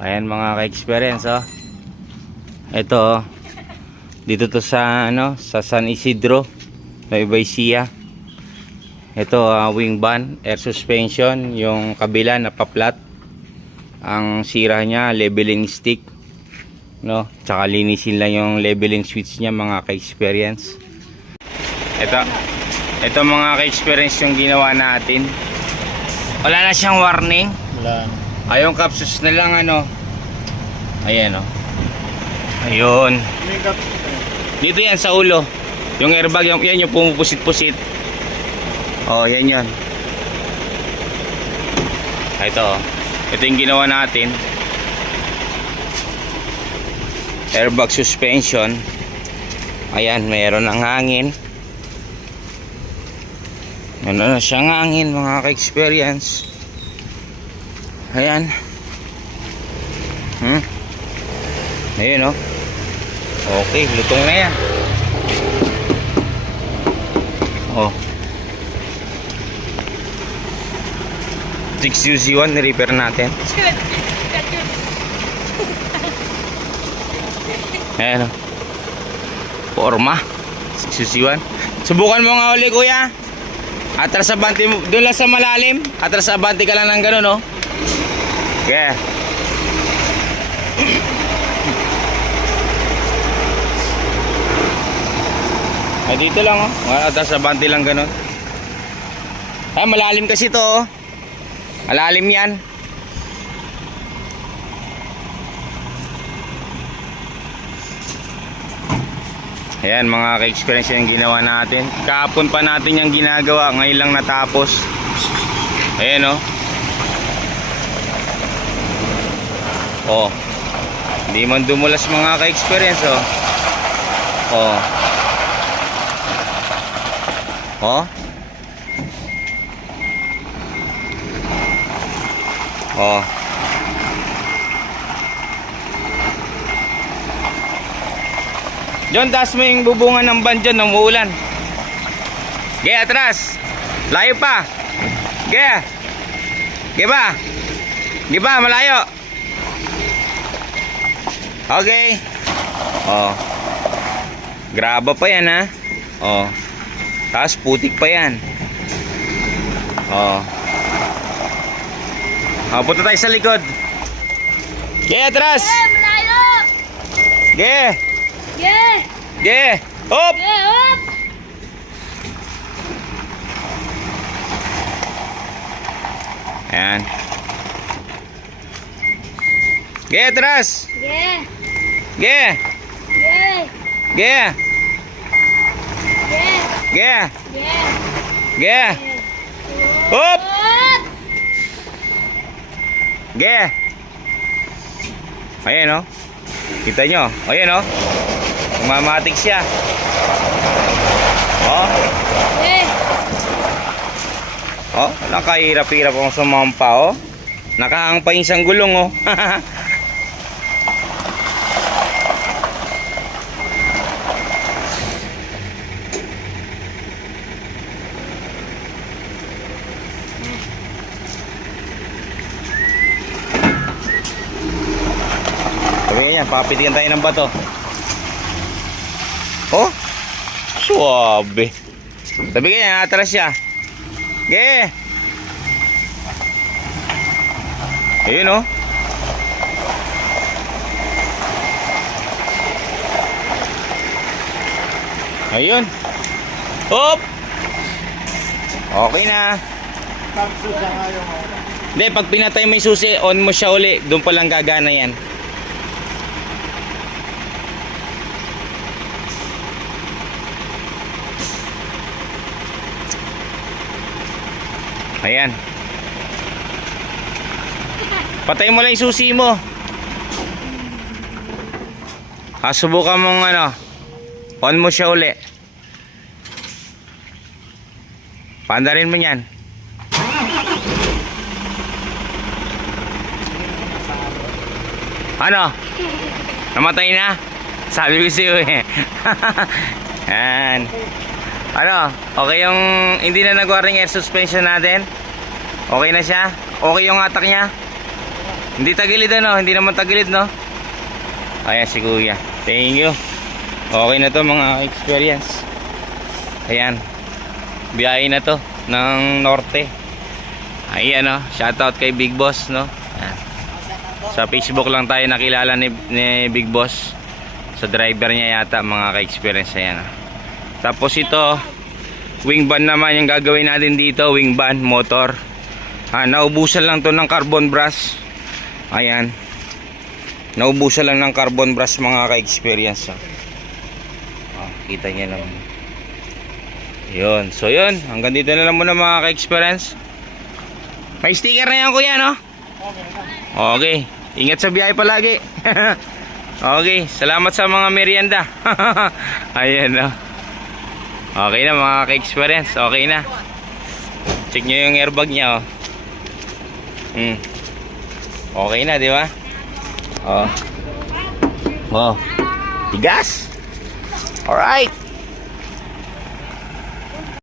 Ayan mga ka-experience oh. Ito oh. Dito to sa ano, sa San Isidro, Nueva. Ito ah, wing van, air suspension, yung kabila na pa-flat. Ang sira niya leveling stick, no? Tsaka linisin lang yung leveling switch niya mga ka-experience. Ito, ito mga ka-experience yung ginawa natin. Wala na siyang warning. Wala. Ayong capsus na lang ano. Ayan oh. Ayun. Dito yan sa ulo. Yung airbag, yung, yan yung pumupusit-pusit. Oh, yan yan. Ah, Ito oh. Ito yung ginawa natin. Airbag suspension. Ayan, mayroon ng hangin. Ano na siyang hangin mga ka-experience. Ayan. Hmm. Ayun oh. Okay, lutong na yan. Oh. 6UZ1 ni-repair natin. Ayan oh. Forma. 6UZ1. Subukan mo nga uli kuya. Atras sa banti. Doon lang sa malalim. Atras sa banti ka lang ng ganun oh. Okay. Ay dito lang oh. Wala ata sa banti lang ganun. Ay malalim kasi to oh. Malalim yan. Ayan mga ka-experience yung ginawa natin. Kahapon pa natin yung ginagawa. Ngayon lang natapos. Ayan oh. Oh. Hindi man dumulas mga ka-experience oh. Oh. Oh. Oh. John, taas mo yung bubungan ng van dyan, nang uulan. Ge, atras. Layo pa. Ge. Ge ba? Ge ba, malayo. Okay. Oh. Graba pa yan ha. Oh. Tapos putik pa yan. Oh. Oh, punta tayo sa likod. Ge, atras. Eh, malayo! Ge. Yeah! Ge. Hop. Yeah, up! Ayan. Ge, atras. Ge. Yeah! Ge. Yeah! Ge. Yeah! Ge. Hop. Up! Ge. Ayan oh. Kita nyo. Ayan oh. Mamatik siya. Oh. Yeah! Oh, nakahirap-hirap akong sumampa oh. Nakahang pa yung isang gulong oh. Sabi yan, papitigan tayo ng bato. Oh, suabe. Sabi kanya, atras siya. Ge. Ayun oh. Ayun. Hop. Okay na. Hindi, pag pinatay mo yung susi, on mo siya uli. Doon pa lang gagana yan. Ayan. Patay mo lang yung susi mo. Ah, subukan mong ano, on mo siya uli. Pandarin mo yan. Ano? Namatay na? Sabi ko sa'yo eh. Yan. Ano? Okay yung hindi na nag-warning air suspension natin? Okay na siya? Okay yung atak niya? Hindi tagilid ano, hindi naman tagilid no. Ayan si kuya. Thank you. Okay na to mga experience. Ayan. Biyahe na to ng norte. Ayan no, shoutout kay Big Boss no. Ayan. Sa Facebook lang tayo nakilala ni, ni Big Boss. Sa driver niya yata mga ka-experience ayan. no. Tapos ito, wing van naman yung gagawin natin dito, wing van motor. Ah, naubusan lang to ng carbon brush. Ayan. Naubusan lang ng carbon brush mga ka-experience. Oh. Kita niya naman. Yun. So yun. Hanggang dito na lang muna mga ka-experience. May sticker na yan kuya no? Okay. Ingat sa biyahe palagi. okay. Salamat sa mga merienda. Ayan no. Okay na mga ka-experience. Okay na. Check nyo yung airbag niya oh. Hmm. Okay na, di ba? Oh. Oh. Tigas. Alright.